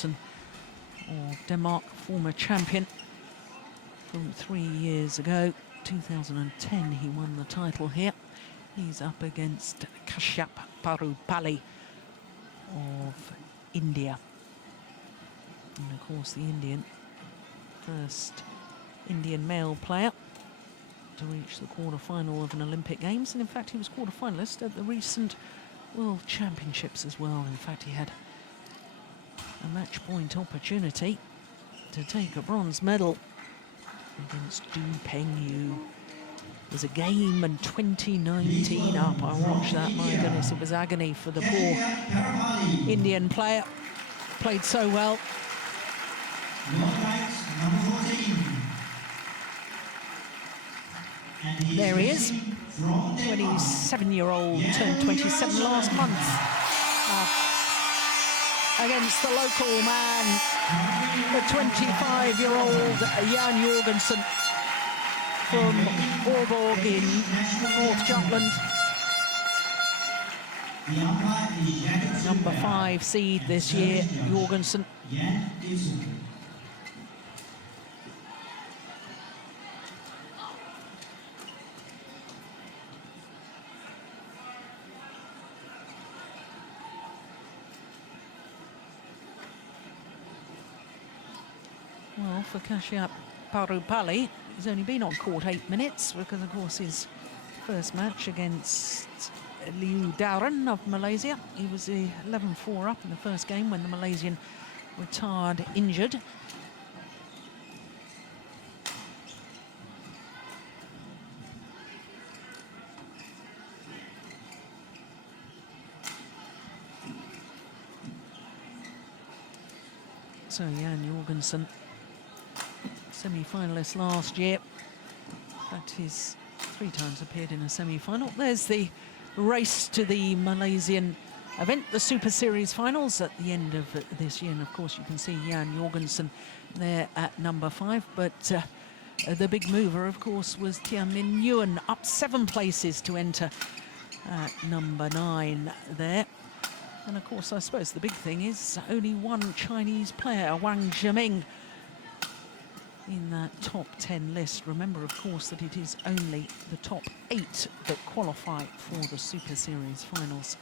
Jorgensen of Denmark, former champion from 3 years ago. 2010 he won the title here. He's up against Kashyap Parupalli of India. And of course the first Indian male player to reach the quarter-final of an Olympic Games. And in fact he was quarter-finalist at the recent World Championships as well. In fact he had a match point opportunity to take a bronze medal against Du Pengyu. It was a game in 2019 up. I watched that, my goodness, it was agony for the poor Indian player. Played so well. There he is, 27-year-old, turned 27 last month. Against the local man, the 25-year-old Jan Jorgensen from Aalborg in North Jutland. Number 5 seed this year, Jorgensen. Well, for Kashyap Parupalli, he's only been on court 8 minutes because, of course, his first match against Liu Darren of Malaysia, he was 11-4 up in the first game when the Malaysian retired injured. So Jan Jorgensen, semi-finalist last year. In fact, he's 3 times appeared in a semi-final. There's the race to the Malaysian event, the Super Series Finals at the end of this year. And of course, you can see Jan Jorgensen there at number 5. But the big mover, of course, was Tianlin Nguyen, up 7 places to enter at number 9 there. And of course, I suppose the big thing is only one Chinese player, Wang Zhiming, in that top 10 list. Remember, of course, that it is only the top 8 that qualify for the Super Series Finals.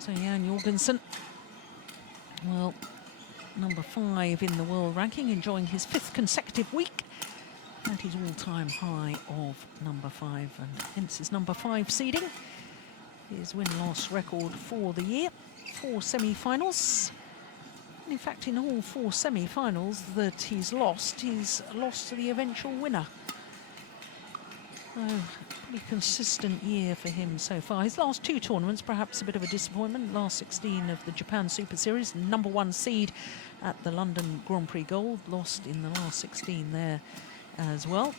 So Jan Jorgensen, well, number 5 in the world ranking, enjoying his 5th consecutive week at his all-time high of number 5, and hence his number 5 seeding. His win-loss record for the year, 4 semi-finals. In fact, in all 4 semi-finals that he's lost to the eventual winner. So, pretty consistent year for him so far. His last 2 tournaments, perhaps a bit of a disappointment. Last 16 of the Japan Super Series, number 1 seed at the London Grand Prix Gold, lost in the last 16 there as well.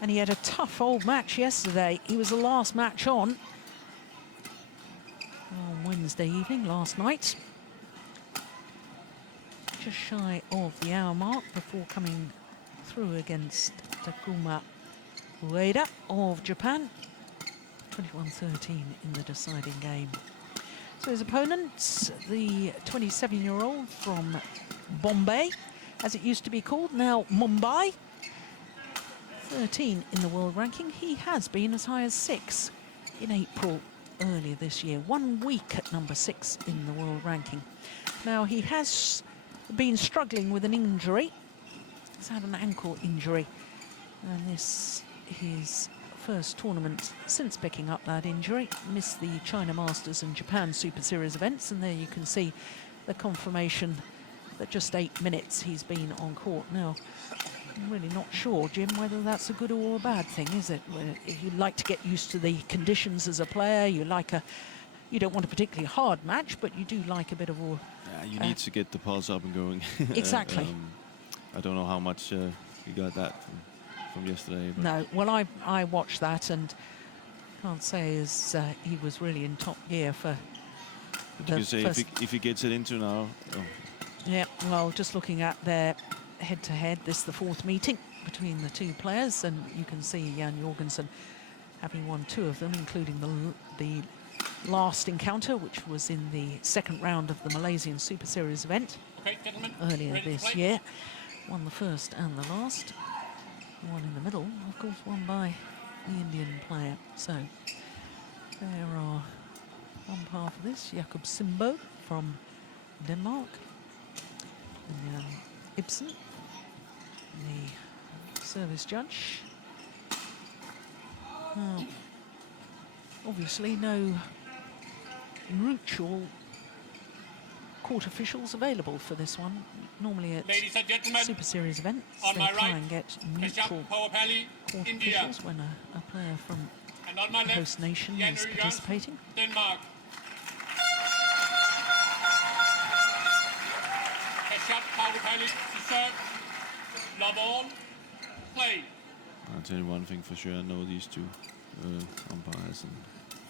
And he had a tough old match yesterday. He was the last match on Wednesday evening, last night. Just shy of the hour mark before coming through against Takuma Ueda of Japan. 21-13 in the deciding game. So his opponent, the 27-year-old from Bombay, as it used to be called, now Mumbai. 13 in the world ranking. He has been as high as 6 in April earlier this year. 1 week at number 6 in the world ranking. Now, he has been struggling with an injury. He's had an ankle injury, and this is his first tournament since picking up that injury. Missed the China Masters and Japan Super Series events, and there you can see the confirmation that just 8 minutes he's been on court. Now, I'm really not sure, Jim, whether that's a good or a bad thing, is it? You like to get used to the conditions as a player. You don't want a particularly hard match, but you do like a bit of a... you need to get the pulse up and going. Exactly. I don't know how much you got that from yesterday. But no, well, I watched that and can't say as he was really in top gear for you can say if he gets it into now. Oh. Yeah, well, just looking at their head-to-head, this is the 4th meeting between the 2 players, and you can see Jan Jorgensen having won 2 of them, including the last encounter, which was in the second round of the Malaysian Super Series event earlier this year. Won the first and the last. One in the middle, of course, won by the Indian player. So there are umpire for this, Jakob Simbo from Denmark, and Jan Ibsen, the service judge. Obviously no neutral court officials available for this one. Normally at Super Series events they try and get neutral court officials when a player from the host nation is participating. Denmark. Kashyap Parupalli to serve. Love all. Play. I'll tell you one thing for sure. I know these two umpires, and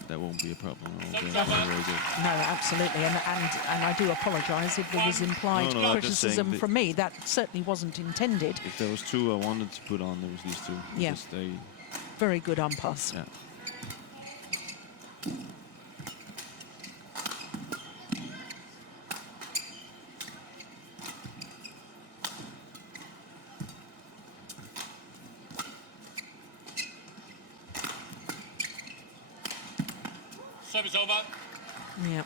that won't be a problem at all. They're very good. No, absolutely, and I do apologise if there was implied criticism from me. That certainly wasn't intended. If there was two I wanted to put on, there was these two. Yeah. They, very good umpires. yeah. Service over. Yeah.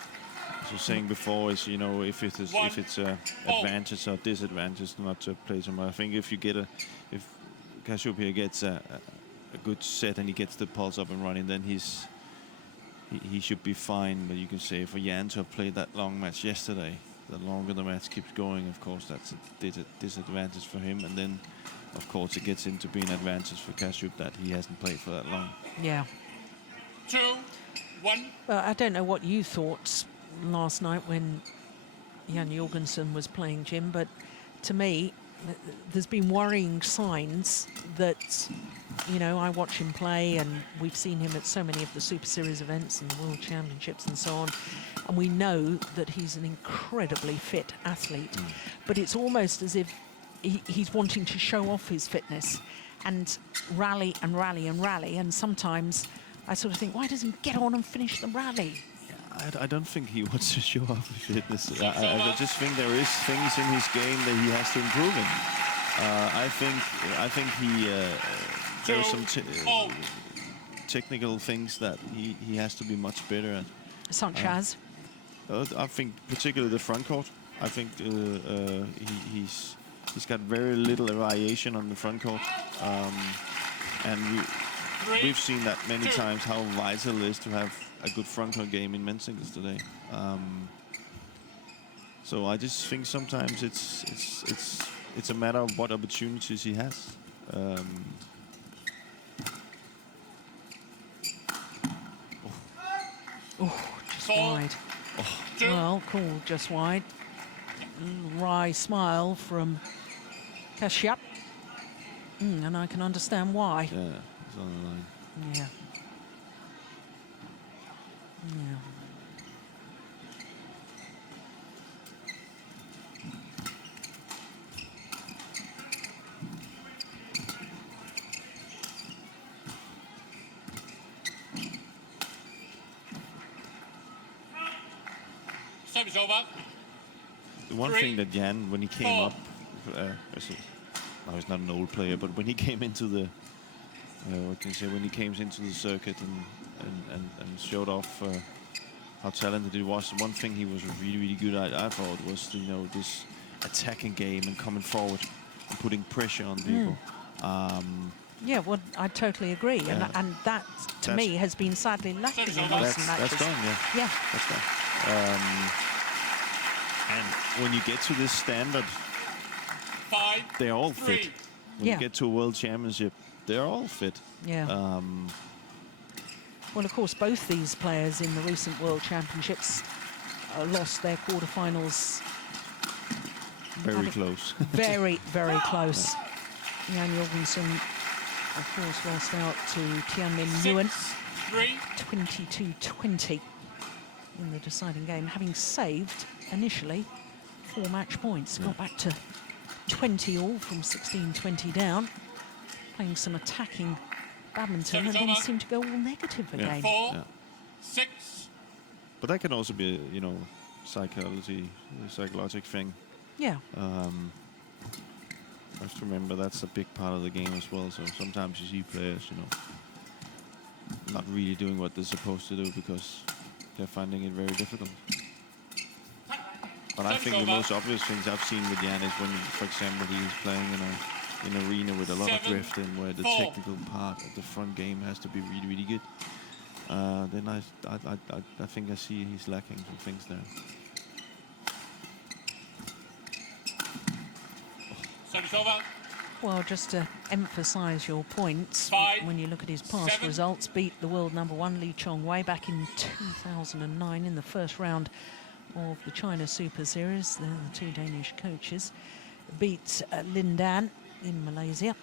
So saying before is, you know, if it's advantage or disadvantage not to play somebody. I think if Kashyap here gets a good set and he gets the pulse up and running, then he should be fine. But you can say for Jan to have played that long match yesterday, the longer the match keeps going, of course that's a disadvantage for him. And then, of course, it gets into being an advantage for Kashyap that he hasn't played for that long. Yeah. 2, 1. I don't know what you thought last night when Jan Jorgensen was playing, Jim, but to me, there's been worrying signs that, you know, I watch him play and we've seen him at so many of the Super Series events and the World Championships and so on, and we know that he's an incredibly fit athlete, but it's almost as if he's wanting to show off his fitness and rally and rally and rally, and sometimes I sort of think, why doesn't he get on and finish the rally? I don't think he wants to show off his fitness. I just think there is things in his game that he has to improve in. I think he there are some technical things that he has to be much better at. Such as? I think particularly the front court. I think he's got very little variation on the front court, and we've seen that many times how vital it is to have a good front court game in men's singles today. So I just think sometimes it's a matter of what opportunities he has. Just wide. Well, called just wide. Wry smile from Kashyap, and I can understand why. Yeah, it's on the line. Yeah. Yeah. Service over. The one thing that Jan, when he came up, he's not an old player, but when he came into the, what can you say, when he came into the circuit and showed off how talented he was, one thing he was really, really good at, I thought, was, you know, this attacking game and coming forward and putting pressure on people. Yeah, well, I totally agree, Yeah. and that, to me, has been sadly lacking in recent matches. That's gone, yeah. Yeah. That's gone. And when you get to this standard, 5, they're all 3. fit. When you get to a world championship, they're all fit. Yeah. Well, of course, both these players in the recent World Championships lost their quarterfinals. Very close. Very, very close. Jan Jorgensen, of course, lost out to Tianmin Nguyen, 22-20 in the deciding game, having saved initially 4 match points. Got back to 20 all from 16-20 down, playing some attacking badminton, and then seemed to go all negative again. 4, 6, But that can also be, you know, psychological thing. Yeah. I have to remember that's a big part of the game as well. So sometimes you see players, you know, not really doing what they're supposed to do because they're finding it very difficult. But I think the most obvious things I've seen with Jan is when, for example, he's playing in an arena with a lot of drift and where the technical part of the front game has to be really, really good. Then I think I see he's lacking some things there. Service over. Well, just to emphasise your points, 5, when you look at his past 7. results, beat the world #1 Lee Chong-wei back in 2009 in the first round of the China Super Series. They're the two Danish coaches. Beat Lin Dan in Malaysia.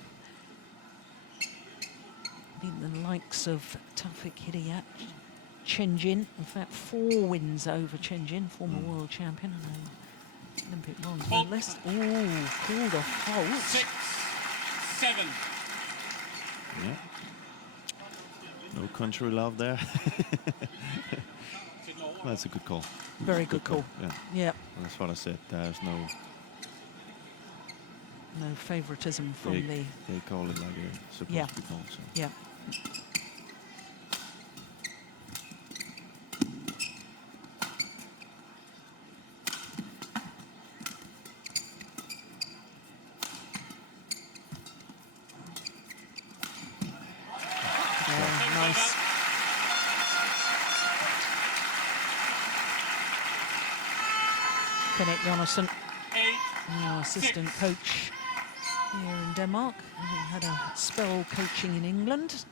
Beat the likes of Taufik Hidayat, Chen Jin. In fact, 4 wins over Chen Jin, former world champion and Olympic bronze medalist. Ooh, called a fault. 6, 7. Yeah. No country love there. That's a good call. Very good call. Yeah. Yeah. That's what I said. There's no favouritism from they call it like it's supposed to be called. So. Yeah. Nice. Kenneth Jonasson, 8, our assistant coach here in Denmark. He had a spell coaching in England.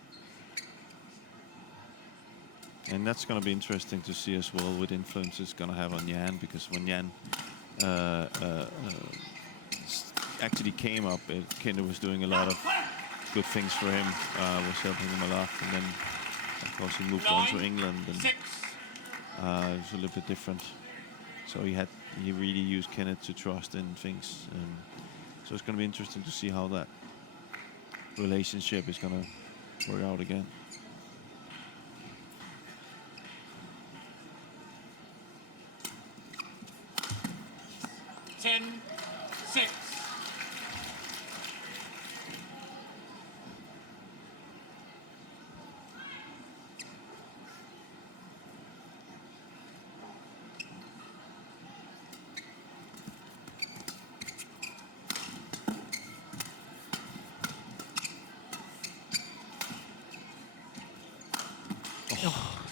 And that's going to be interesting to see as well what influence it's going to have on Jan, because when Jan actually came up, Kenneth was doing a lot of good things for him, was helping him a lot, and then of course he moved on to England, and 6. it was a little bit different. So he really used Kenneth to trust in things, and so it's going to be interesting to see how that relationship is going to work out again. Ten, 6.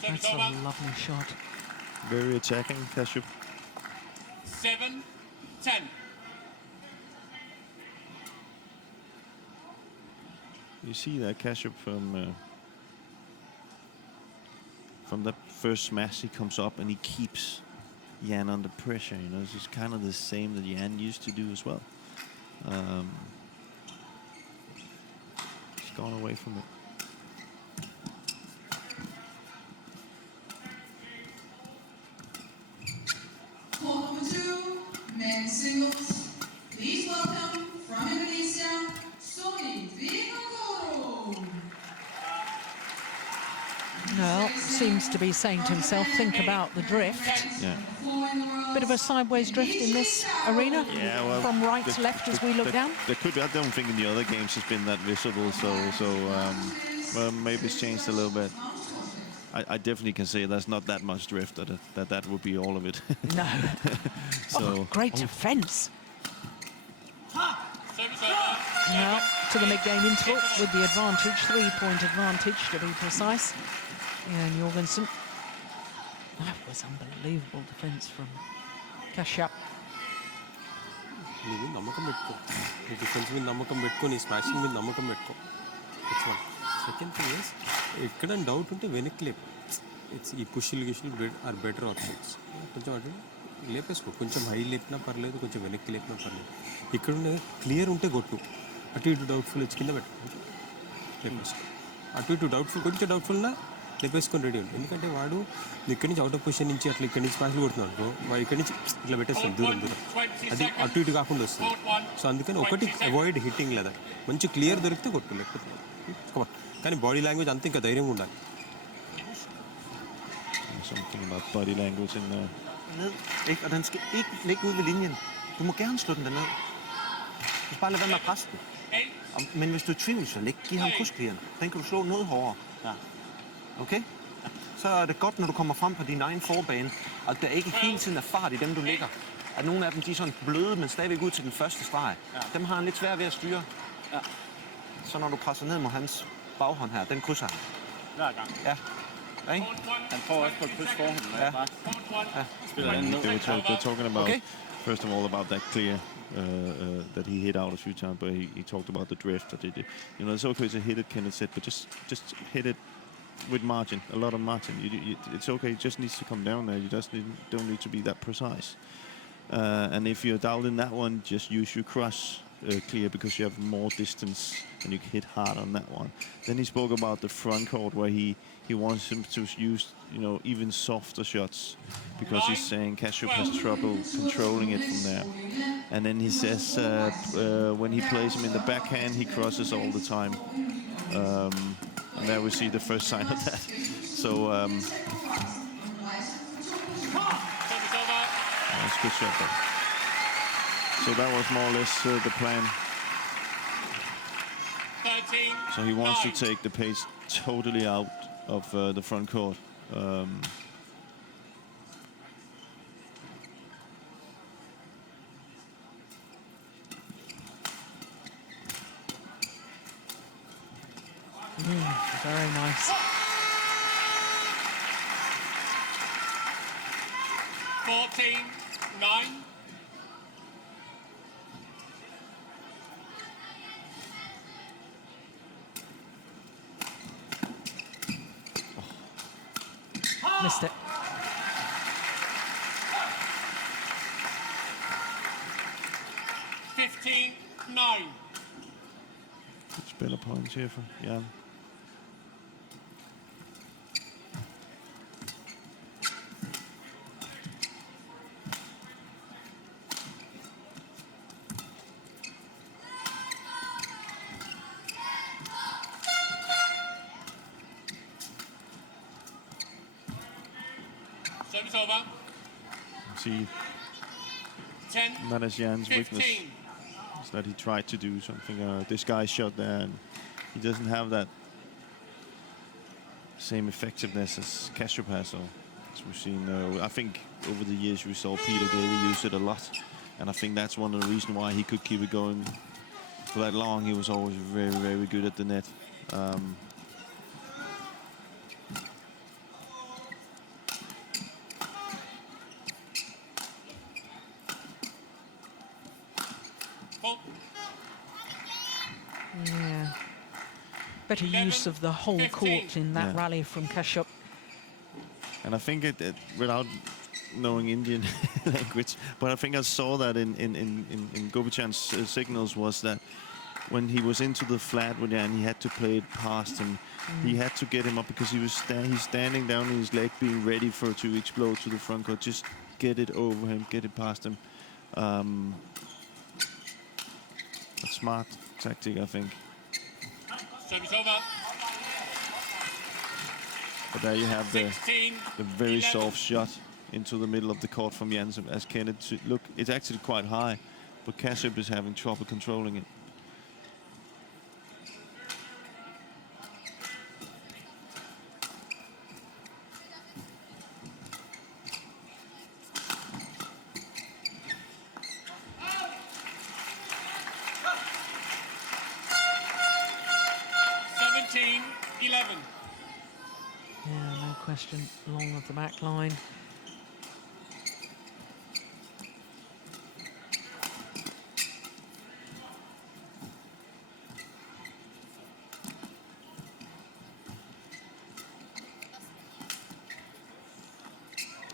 That's a lovely shot. Very attacking, Kashyap. 7, 10. You see that Kashyap from that first smash, he comes up and he keeps Jan under pressure. You know, this is kind of the same that Jan used to do as well. He's gone away from it. Men's singles. Please welcome from Indonesia, Sony Vinogoro. Now, seems to be saying to himself, think about the drift. Yeah. Bit of a sideways drift in this arena, Yeah, well, from right to left as we look down. There could be. I don't think in the other games it's been that visible. Well, maybe it's changed a little bit. I definitely can say there's not that much drift that would be all of it. No. So Great defence. Service over. Now to the mid-game interval with the advantage, 3-point advantage to be precise. And Jorgensen. That was unbelievable defence from Kashyap. నీ మీద నమ్మకం పెట్టుకో, నీ defence మీద నమ్మకం పెట్టుకో, నీ smashing మీద నమ్మకం పెట్టుకో. It's one. Second thing is, ఎక్కడ డౌట్ ఉంటే వెనక్కి లేపు. ఇట్స్ ఈ పుష్లు గిష్లు ఆర్ బెటర్ ఆప్షన్స్. కొంచెం అటు లేపేసుకో, కొంచెం హై లేపినా పర్లేదు, కొంచెం వెనక్కి లేపినా పర్లేదు. ఇక్కడ ఉండే క్లియర్ ఉంటే కొట్టు, అటు ఇటు డౌట్ఫుల్ వచ్చి కింద పెట్టుకో, లేపేసుకో. అటు ఇటు డౌట్ఫుల్, కొంచెం డౌట్ఫుల్నా లేపేసుకొని రెడీ ఉంటుంది. ఎందుకంటే వాడు ఇక్కడి నుంచి అవుట్ ఆఫ్ పొజిషన్ నుంచి అట్లా ఇక్కడి నుంచి స్మాష్లు కొడుతున్నాడు అనుకో, వాడు ఇక్కడి నుంచి ఇట్లా పెట్టేస్తాడు దూరం దూరం, అది అటు ఇటు కాకుండా వస్తుంది. సో అందుకని ఒకటి అవాయిడ్ హిట్టింగ్ లేదా, మంచి క్లియర్ దొరికితే కొట్టు, లేకపోతే కానీ బాడీ లాంగ్వేజ్ అంతా ఇంకా ధైర్యంగా ఉండాలి. so something about body language in there. Ned, ikke? Og den skal ikke ligge ude ved linjen. Du må gerne slå den derned. Du skal bare lade være med at presse den. Men hvis du er i tvivl, så giv ham kusklieren. Den kan du slå noget hårdere. Ja. Okay? Så er det godt, når du kommer frem på din egen forbane, og der ikke hele tiden er fart i dem, du ligger. At nogle af dem, de er sådan bløde, men stadigvæk ud til den første streg. Ja. Dem har han lidt svært ved at styre. Ja. Så når du presser ned mod hans baghånd her, den krydser han. Hver gang. Ja. Ikke? Han får også på et kryds forhånd, når jeg bare spiller den ned. They're talking about, first of all, about that clear that he hit out a few times, but he talked about the drift. That it's okay to hit it, Kenneth said, but just hit it with margin, a lot of margin. It's okay, it just needs to come down there. You just don't need to be that precise. And if you're doubting that one, just use your cross clear because you have more distance and you can hit hard on that one. Then he spoke about the front court where he wants him to use, even softer shots because he's saying Kashyap has trouble controlling it from there. And then he says when he plays him in the backhand, he crosses all the time. And there we see the first sign of that. So that's a good shot there. So that was more or less the plan. 13, So he wants 9. to take the pace totally out of the front court. Very nice. 14, 9. Missed it. $15-9. Spiller points here for Jan. Service over. See, 10, that is Jan's weakness. 15. Is that he tried to do something. This guy shot there, and he doesn't have that same effectiveness as Kashyap has. So, as we've seen, I think over the years we saw Peter Gailey use it a lot, and I think that's one of the reasons why he could keep it going for that long. He was always very, very good at the net. Yeah. Better use of the whole 15. court in that rally from Kashyap. And I think it without knowing Indian language, but I think I saw that in Gopichand's signals was that when he was into the flat with Jan, he had to play it past him. He had to get him up because he's standing down in his leg, being ready to explode to the front court. Just get it over him, get it past him. A smart tactic, I think. Service over. But there you have the 16, very 11. soft shot into the middle of the court from Jans. As Kenneth, look, it's actually quite high, but Kashyap is having trouble controlling it. Yeah, no question. Long of the back line.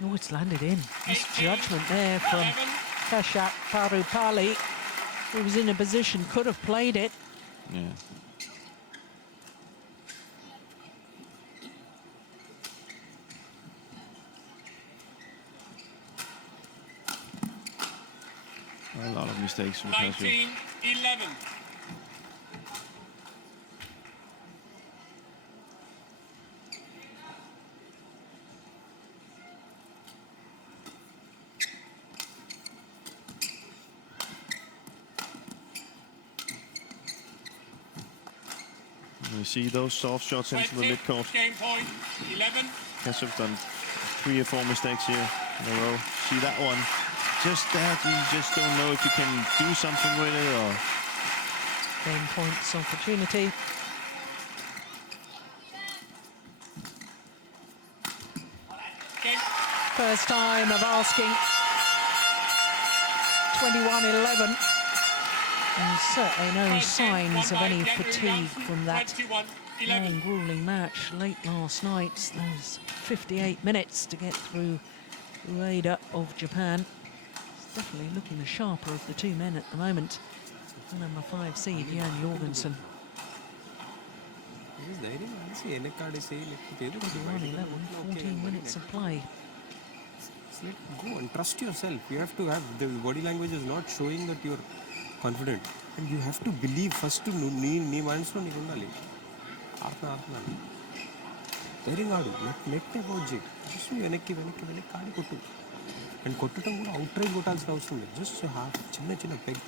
Oh, it's landed in. Nice judgment there from Kashyap Parupalli. He was in a position, could have played it. Yeah. A lot of mistakes from Kashyap. 19-11. You see those soft shots into the 20, midcourt. game point, 11. Kashyap's done 3 or 4 mistakes here in a row. See that one? Just that you just don't know if you can do something with it or... Game points opportunity. Game. First time of asking. 21-11. And certainly no signs of any fatigue from that 21-11. long, grueling match late last night. Those 58 minutes to get through Ueda of Japan. He's definitely looking the sharper of the two men at the moment. The number 5 seed, Jan Jorgensen. 21-11, 14 minutes of play. Go and trust yourself. You have to have the body language is not showing that you're confident, and you have to believe first to nee minds lo neeku undali. Artna ధైర్యంగా ఆడు net about just వెనక్కి కాడి కొట్టు and కొట్టడం కూడా out right కొట్టాల్సిన అవసరం లేదు. జస్ట్ చిన్న peg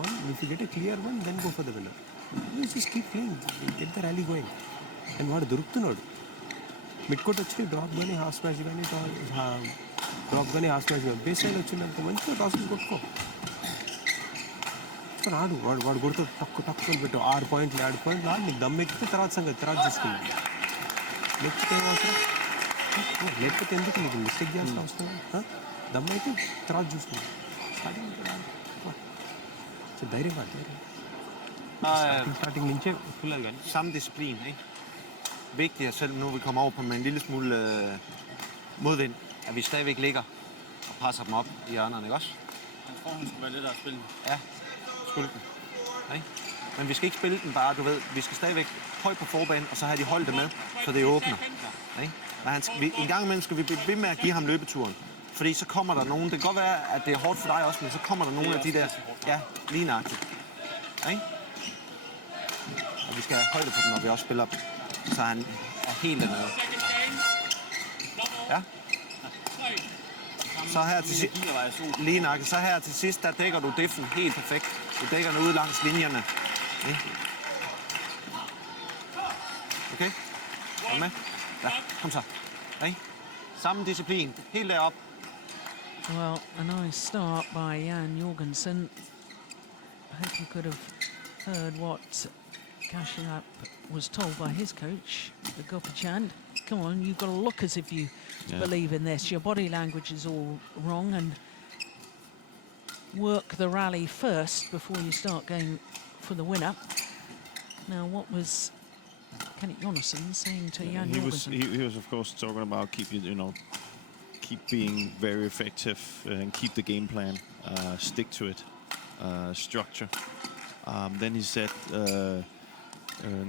one if you get a clear one then go for the winner. You just keep playing, get the rally going. And వాడు దొరుకుతున్నాడు. మిడ్ కోట్ వచ్చి డ్రాప్ కానీ హాఫ్ స్మాష్ కానీ బేస్ లైన్ వచ్చిందనుకో మంచిగా టాసెస్ కొట్టుకో. ఆడు వాడు కొడుతూ తక్కువ పెట్టు 6 పాయింట్లు ఆడు నీకు దమ్ ఎక్కితే తర్వాత సంగతి తర్వాత చూసుకున్నాను. లేకపోతే ఏమవసరం, లేకపోతే ఎందుకు నీకు మిస్టేక్ చేయాల్సిన అవసరం? దమ్ అయితే తర్వాత చూసుకున్నాను. ధైర్యం స్టార్టింగ్ నుంచే ఫుల్ కానీ Samme disciplin, ikke? Vigtigt, at selv nu vi kommer over på med en lille smule modvind, at vi stadigvæk ligger og presser dem op i hjørnerne, ikke også? Han tror, hun skulle være lidt at spille. Ja, skulden. Ikke? Men vi skal ikke spille den bare, du ved. Vi skal stadigvæk højt på forbanen, og så have de holdet med, så det åbner. Ikke? Men en gang imellem skal vi blive ved med at give ham løbeturen. Fordi så kommer der nogen, det kan godt være, at det er hårdt for dig også, men så kommer der nogle af de der, ja, lige nøjagtigt. Ikke? Og vi skal have højde på dem, når vi også spiller dem, så han er helt dernede. Ja. Så her til sidst, lige nok, så her til sidst, der dækker du diffen helt perfekt. Du dækker den ude langs linjerne. Okay? Er du med? Ja, kom så. Okay? Samme disciplin, helt derop. Well, a nice start by Jan Jorgensen. I hope you could have heard what Kashyap was told by his coach, the Gopichan. Come on, you've got to look as if you believe in this. Your body language is all wrong, and work the rally first before you start going for the winner. Now, what was Kenneth Jonassen saying to Jan Jorgensen? He was, of course, talking about keep being very effective and keep the game plan, stick to it, structure. Then he said,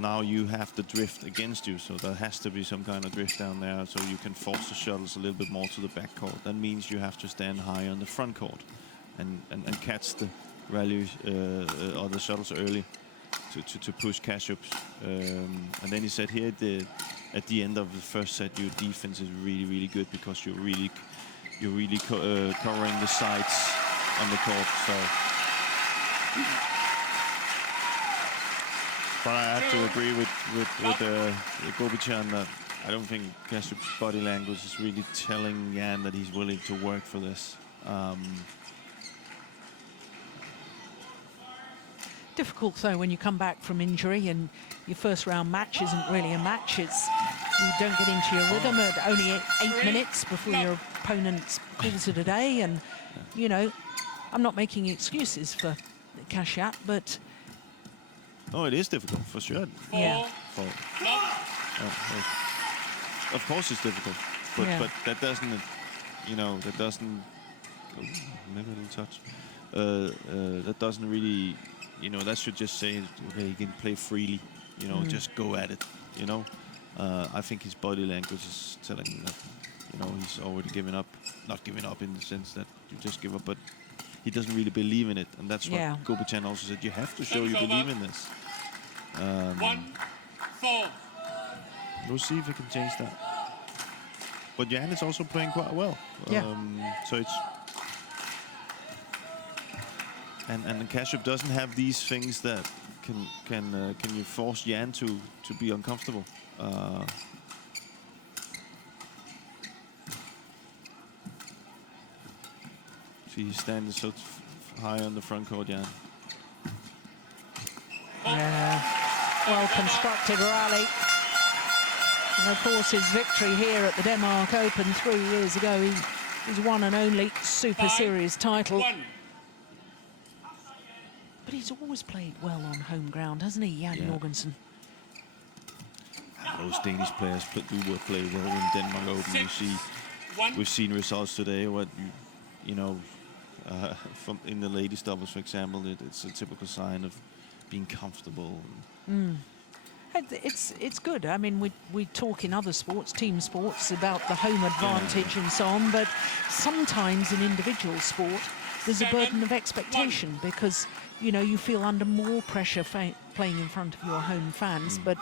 now you have the drift against you, so there has to be some kind of drift down there, so you can force the shuttles a little bit more to the back court. That means you have to stand high on the front court and catch the rally or the shuttles early to push Kashyap. And then he said here at the end of the first set, your defense is really good because you're really covering the sides on the court. So. But I have to agree with Gopichan that I don't think Kasyap's body language is really telling Jan that he's willing to work for this. Difficult though when you come back from injury and your first round match isn't really a match. It's you don't get into your rhythm at only 8 minutes before your opponent calls it a day. And you know, I'm not making excuses for Kashyap, but. Oh, it is difficult for sure. Yeah. Of course, it's difficult, but that doesn't, maybe a little touch. That doesn't really, that should just say, okay, he can play freely, just go at it, I think his body language is telling him that, he's already given up, not giving up in the sense that you just give up, but he doesn't really believe in it, and that's what Gopichan also said. You have to show you believe in this. 1-4. We'll see if we can change that. But Jan is also playing quite well. So it's and Kashyap doesn't have these things that can you force Jan to be uncomfortable? See, he's standing so high on the front court, Jan. Yeah, well constructed rally. And of course his victory here at the Denmark Open 3 years ago, his one and only Super Series title. But he's always played well on home ground, hasn't he, Jan Jorgensen? Most Danish players do play well in Denmark Open. You see, we've seen results today. What you know, from in the ladies doubles, for example, it's a typical sign of being comfortable. It's good. I mean, we talk in other sports, team sports, about the home advantage and so on, but sometimes in individual sport, there's a burden of expectation because, you know, you feel under more pressure playing in front of your home fans. But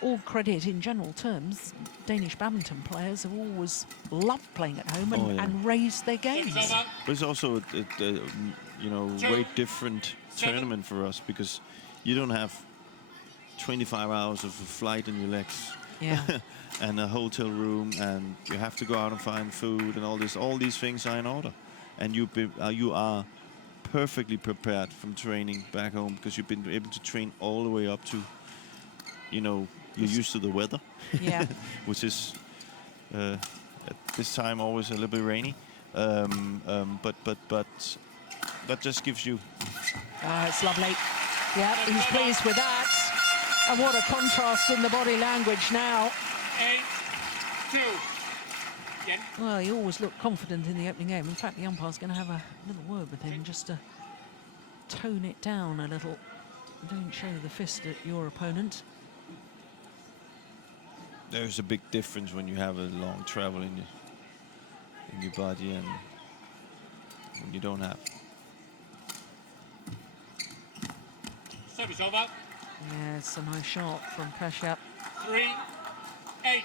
all credit in general terms, Danish badminton players have always loved playing at home and raised their games. But it's also you know, way different tournament for us because you don't have 25 hours of a flight in your legs, and a hotel room, and you have to go out and find food and all these things are in order, and you are perfectly prepared from training back home because you've been able to train all the way up to, you know, you're used to the weather, which is at this time always a little bit rainy, but that just gives you. It's lovely. Yeah, he's pleased with that. And what a contrast in the body language now. 8-2. Well, he always looked confident in the opening game. In fact, the umpire's going to have a little word with him just to tone it down a little. Don't show the fist at your opponent. There's a big difference when you have a long travel in your body and when you don't have. Service over. Yeah, it's a nice shot from Kashyap. 3-8.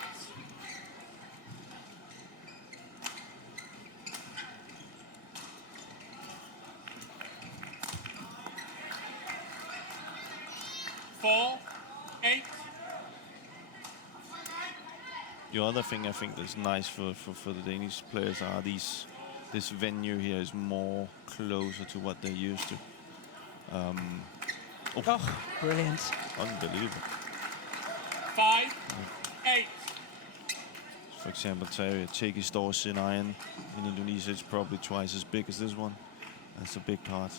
The other thing I think that's nice for the Danish players are this venue here is more closer to what they're used to. Brilliant. Unbelievable. 5-8. For example, take his doors in iron in Indonesia, it's probably twice as big as this one. That's a big part.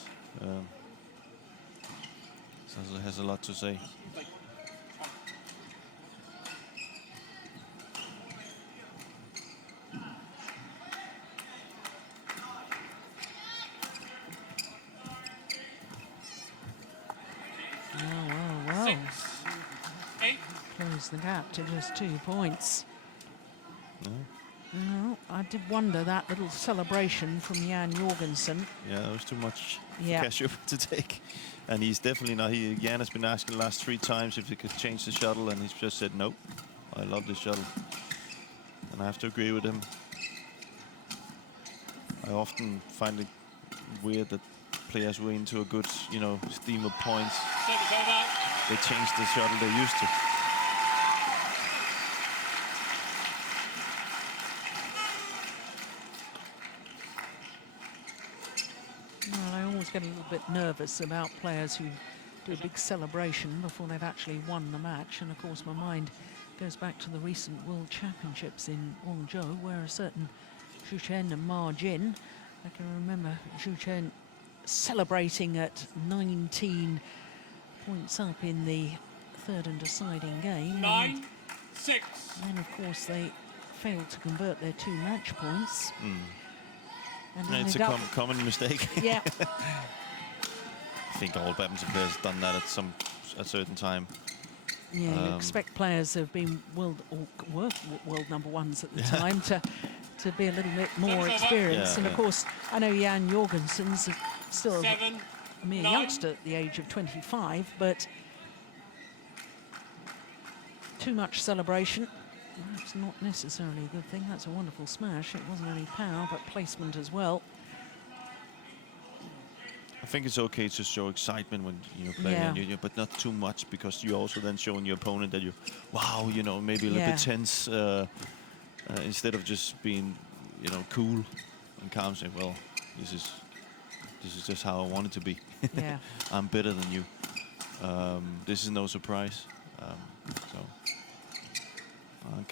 So it has a lot to say. Well. 6-8. Close the gap to just 2 points. No. No, I did wonder that little celebration from Jan Jorgensen. Yeah, that was too much for Yeah. Kashyap to take. And he's definitely not. Jan has been asking the last 3 times if he could change the shuttle, and he's just said, nope, I love this shuttle. And I have to agree with him. I often find it weird that players who are into a good, you know, stream of points, Service over. they change the shuttle they're used to. Well, I always get a little bit nervous about players who do a big celebration before they've actually won the match. And of course, my mind goes back to the recent World Championships in Guangzhou, where a certain Zhu Chen and Ma Jin, I can remember Zhu Chen celebrating at 19 points up in the third and deciding game. 9-6. And then, of course, they failed to convert their 2 match points. And It's ended a up, common mistake. yeah, I think all badminton players have done that at a certain time. yeah. You expect players who have been world number ones at the time to be a little bit more experienced. And of course, I know Jan Jorgensen's still a mere youngster at the age of 25, but too much celebration. That's not necessarily a good thing. That's a wonderful smash. It wasn't any power, but placement as well. I think it's okay to show excitement when you're playing, Yeah. but not too much, because you're also then showing your opponent that you, wow, maybe a little Yeah. bit tense, instead of just being, cool and calm, saying, well, this is just how I want it to be. Yeah. I'm better than you. This is no surprise.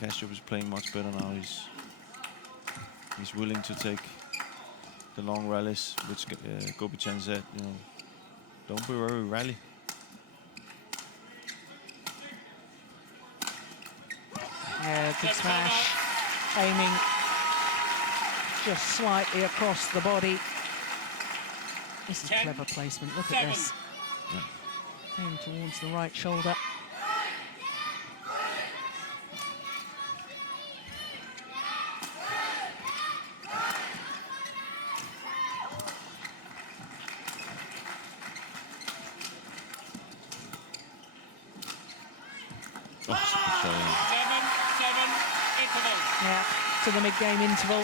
Kashyap is playing much better now. He's willing to take the long rallies, which Gopichan said, don't be very rally. Yeah, good smash. Aiming just slightly across the body. This is clever placement. Look at this. Yeah. Aim towards the right shoulder. Oh, sorry. 7-7 interval. Yeah, to the mid-game interval.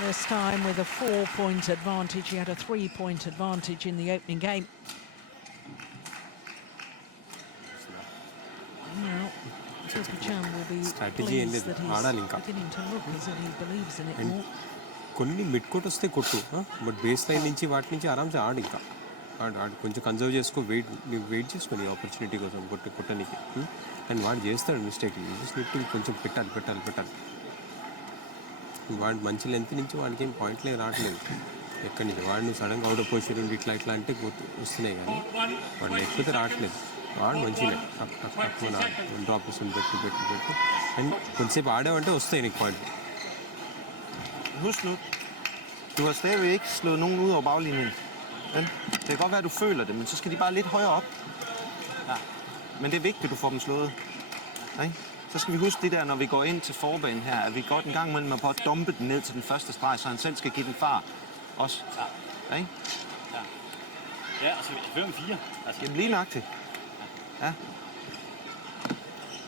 This time with a 4-point advantage. He had a 3-point advantage in the opening game. Now, Gopichan will be pleased that he's beginning to look as if he believes in it more. కొన్ని mid coat వస్తే కొట్టు, but base line నుంచి వాటి నుంచి ఆరామ్సే ఆడు, ఇంకా ఆడు కొంచెం కన్సర్వ్ చేసుకో, వెయిట్ చేసుకొని ఆపర్చునిటీ కోసం కొట్టడానికి. అండ్ వాడు చేస్తాడు మిస్టేక్, జస్ట్ నీట్ కొంచెం పెట్టాలి. వాడు మంచి లెంత్ నుంచి వాడికి ఏం పాయింట్లే రావట్లేదు ఎక్కడి నుంచి. వాడు నువ్వు సడన్గా అవుట్ ఆఫ్ పొజిషన్ ఉండి ఇట్లా అంటే వస్తున్నాయి, కానీ వాడు లేకపోతే రావట్లేదు. వాడు మంచిగా డ్రాప్ చేస్తుంది, పెట్టి అండ్ కొంచెంసేపు ఆడావంటే వస్తాయి నీకు point. Husk nu, du har stadigvæk ikke slået nogen ud over baglinjen. Vel? Det kan godt være, at du føler det, men så skal de bare lidt højere op. Ja. Men det er vigtigt, at du får dem slået. Ja. Så skal vi huske det der, når vi går ind til forbanen her, at vi godt en gang imellem er på at dumpe den ned til den første streg, så han selv skal give den far også. Ja. Ja, altså 5-4. Altså. Jamen lige nøjagtigt. Ja.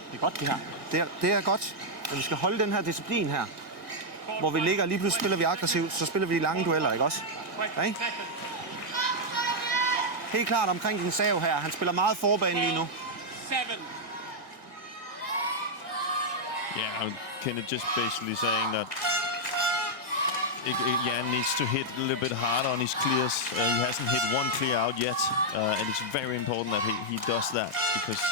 Det er godt, det her. Det er godt, men vi skal holde den her disciplin her. Hvor vi ligger, lige pludselig spiller vi aggressivt, så spiller vi lange dueller, ikke også? Ja, ikke? Helt klart omkring din sav her. Han spiller meget forbane lige nu. Yeah, Kenneth just basically saying that Jan needs to hit a little bit harder on his clears. He hasn't hit one clear out yet, and it's very important that he does that, because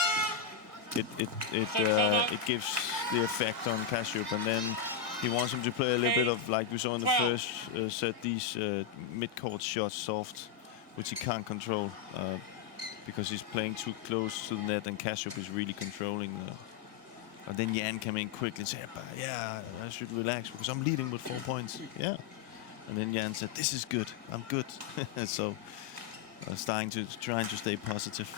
it gives the effect on Kashyap, and then he wants him to play a little bit of, like we saw in the first set, these mid-court shots soft, which he can't control, because he's playing too close to the net, and Kashyap is really controlling. And then Jan came in quickly and said, yeah, I should relax because I'm leading with 4 points. Yeah. And then Jan said, this is good, I'm good. So trying to stay positive.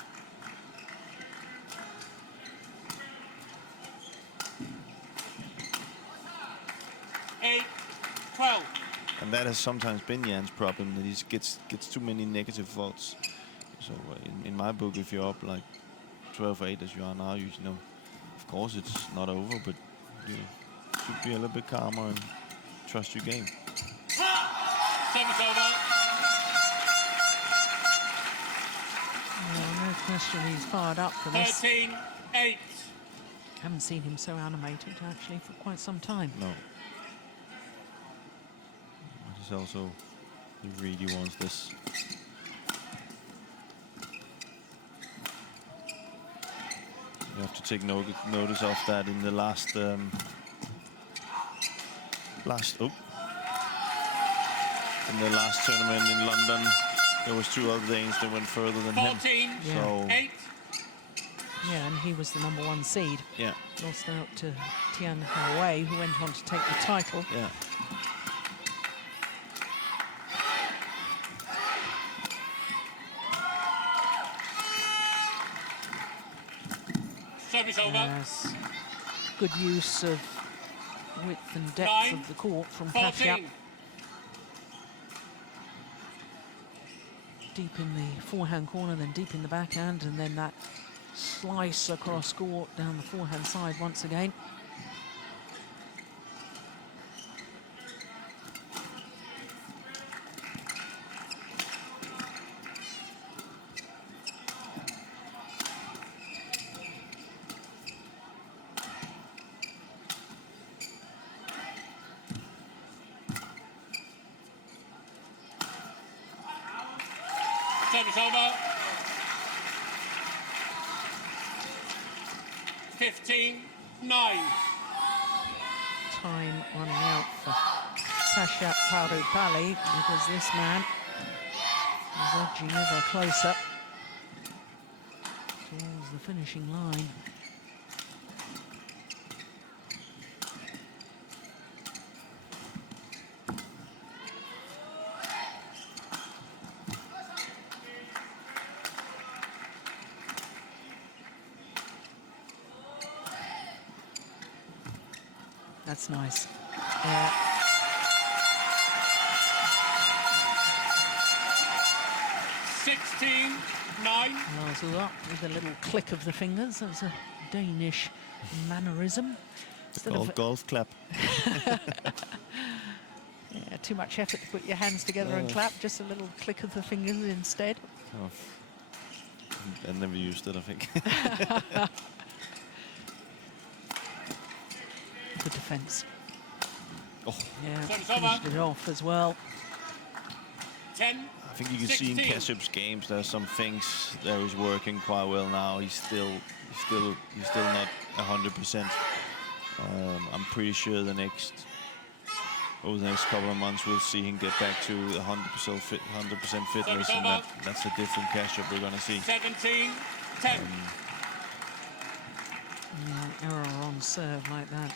And that has sometimes been Jan's problem, that he gets too many negative faults. So in my book, if you're up like 12-8 as you are now, you know, of course it's not over, but you should be a little bit calmer and trust your game. Service over. No question he's fired up for this. 13-8. Haven't seen him so animated actually for quite some time. No. He's also, he really wants this. You have to take notice of that in the last in the last tournament in London, there was 2 other Danes that went further than him. 14-8. So yeah, and he was the #1 seed. yeah, Lost out to Tian Hao-wei, who went on to take the title. yeah. Service over. Yes. Good use of width and depth of the court from Kashyap. 14. Deep in the forehand corner, then deep in the backhand, and then that slice across court down the forehand side once again. Service over. 15-9. Time running out for Kashyap Parupalli because this man is edging ever closer towards the finishing line. That's nice. 16-9. Well, up with a little click of the fingers. That's a Danish mannerism. Instead of Golf clap. yeah, too much effort to put your hands together and clap. Just a little click of the fingers instead. Oh. I never used it, I think. Good defence. Oh. Yeah, Service finished over. it off as well. 10. I think you can see in 16. Kashyap's games there's some things that is working quite well now. He's still not 100%. I'm pretty sure over the next couple of months we'll see him get back to 100% fitness, and that's a different Kashyap we're gonna see. 17-10. Yeah, error on serve like that,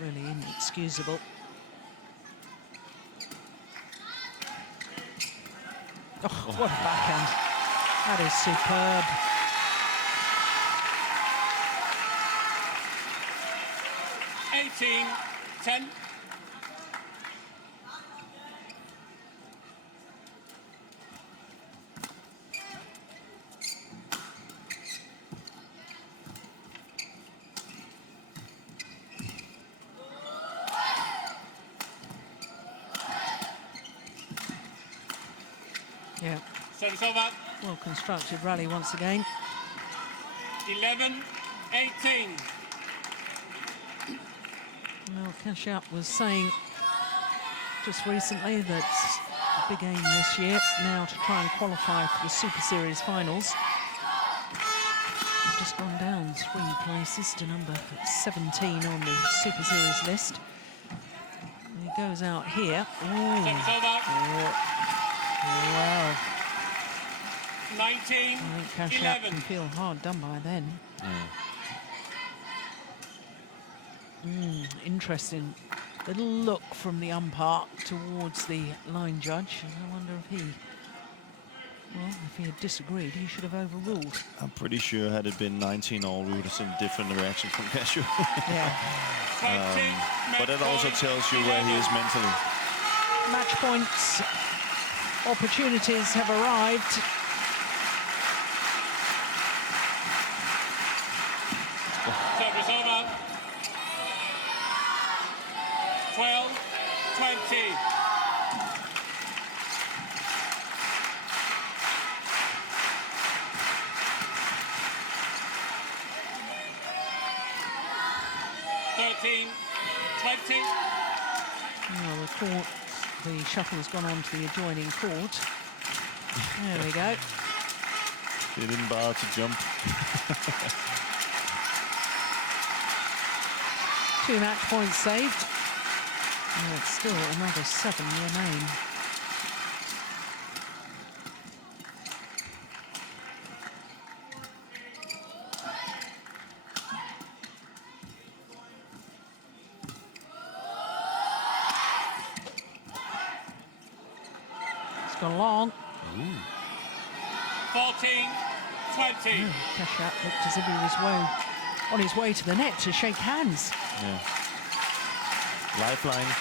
really inexcusable. Oh, what a backhand. That is superb. 18-10. Yeah, Service over. well constructed rally once again. 11-18. Well, Kashyap was saying just recently that the big aim this year now to try and qualify for the Super Series Finals. They've just gone down 3 places to number 17 on the Super Series list. And he goes out here. Ooh. Service over. Wow. I think Kashyap 19-11. can feel hard done by then. Interesting little look from the umpire towards the line judge. And I wonder if he had disagreed, he should have overruled. I'm pretty sure had it been 19-all, we would have seen a different reaction from Kashyap. Yeah. 20. But it also tells you where he is mentally. Match points, opportunities have arrived. Service over. 12-20. Well, the court, the shuttle has gone on to the adjoining court. There we go. He didn't bother to jump. 2 match points saved. And it's still another 7 remain. It's gone long. 14-20. Kashyap looked as if he was on his way to the net to shake hands. Yeah. Lifeline.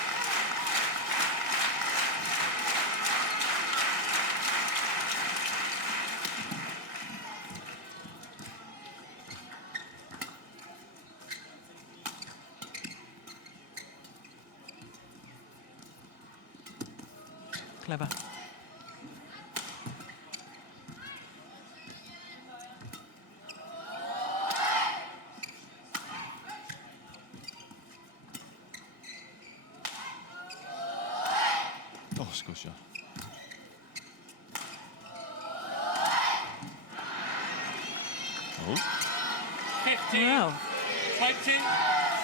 Clever. Oh, Scotia. 15, Well, 20.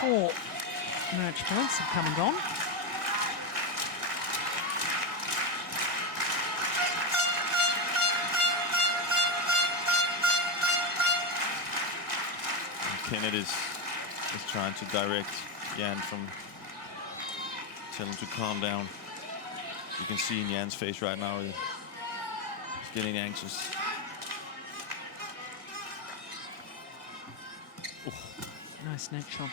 4 match points have come and gone. Kenneth is trying to direct Jan tell him to calm down. You can see in Jan's face right now, he's getting anxious. Nice net shot.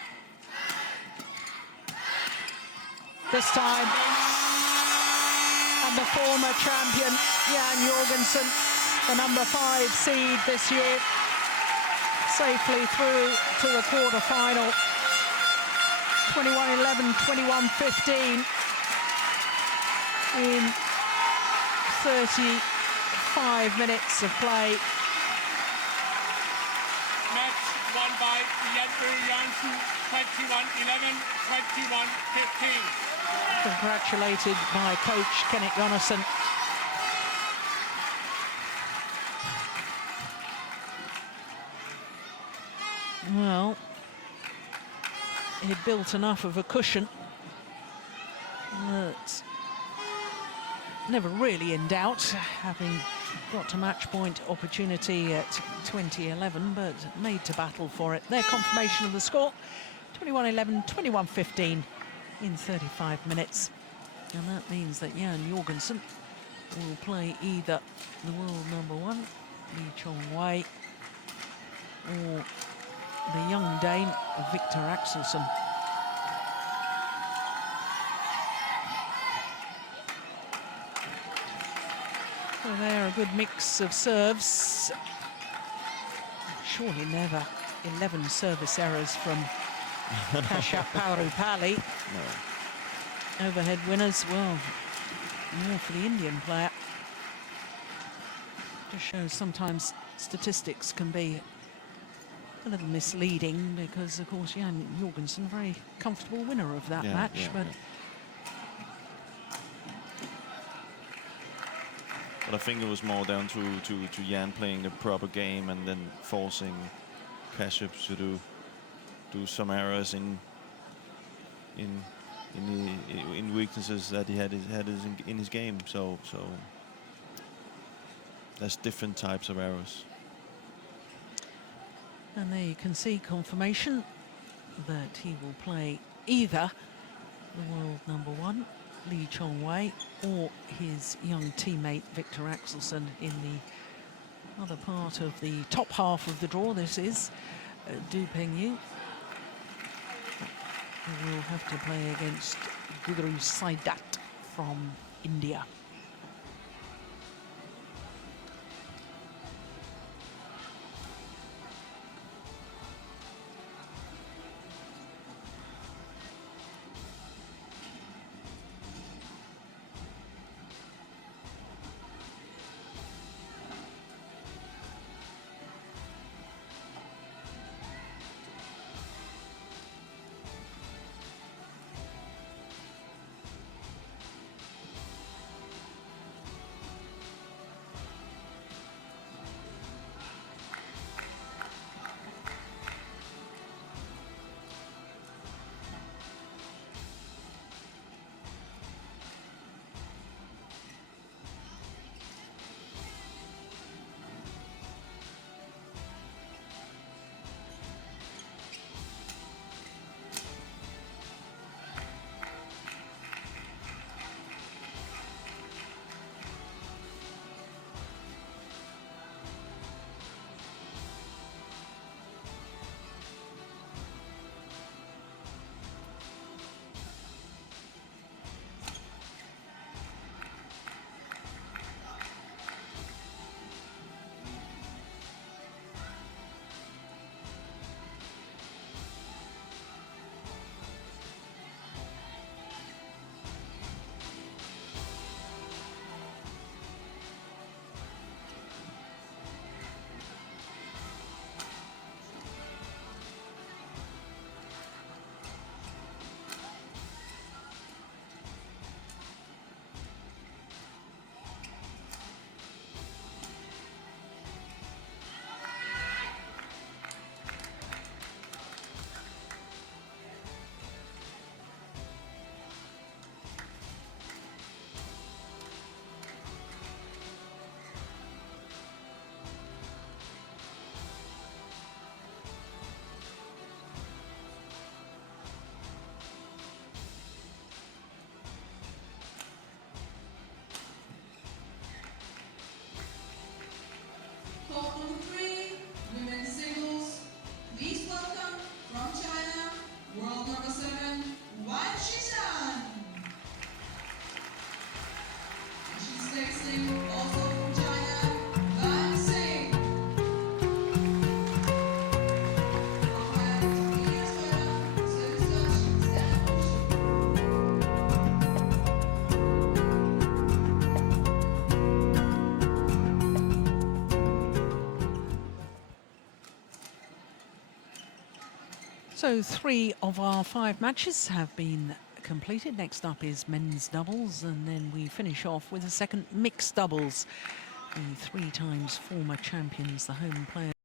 This time, and the former champion, Jan Jorgensen, the number 5 seed this year, safely through to the quarter-final. 21-11, 21-15 in 35 minutes of play. Match won by Jan Jorgensen, 21-11, 21-15. Congratulated by coach Kenneth Jonassen. Well, he'd built enough of a cushion that never really in doubt, having got to match point opportunity at 2011, but made to battle for it. Their confirmation of the score, 21-11, 21-15 in 35 minutes. And that means that Jan Jorgensen will play either the world number 1, Lee Chong-wei, or the young Dane, Victor Axelsen. So there, a good mix of serves. Surely never 11 service errors from Kashyap Parupalli. No. Overhead winners, well, more for the Indian player. Just shows sometimes statistics can be a little misleading because, of course, Jan Jorgensen, a very comfortable winner of that match. But I think it was more down to Jan playing the proper game and then forcing Kashyap to do some errors in weaknesses that he had in his game. So there's different types of errors. and there you can see confirmation that he will play either the world number 1, Lee Chong-wei, or his young teammate Victor Axelsen in the other part of the top half of the draw. This is Du Pengyu, who will have to play against Guru Saidat from India. So 3 of our 5 matches have been completed. Next up is men's doubles, and then we finish off with a second mixed doubles. The 3 times former champions, the home players.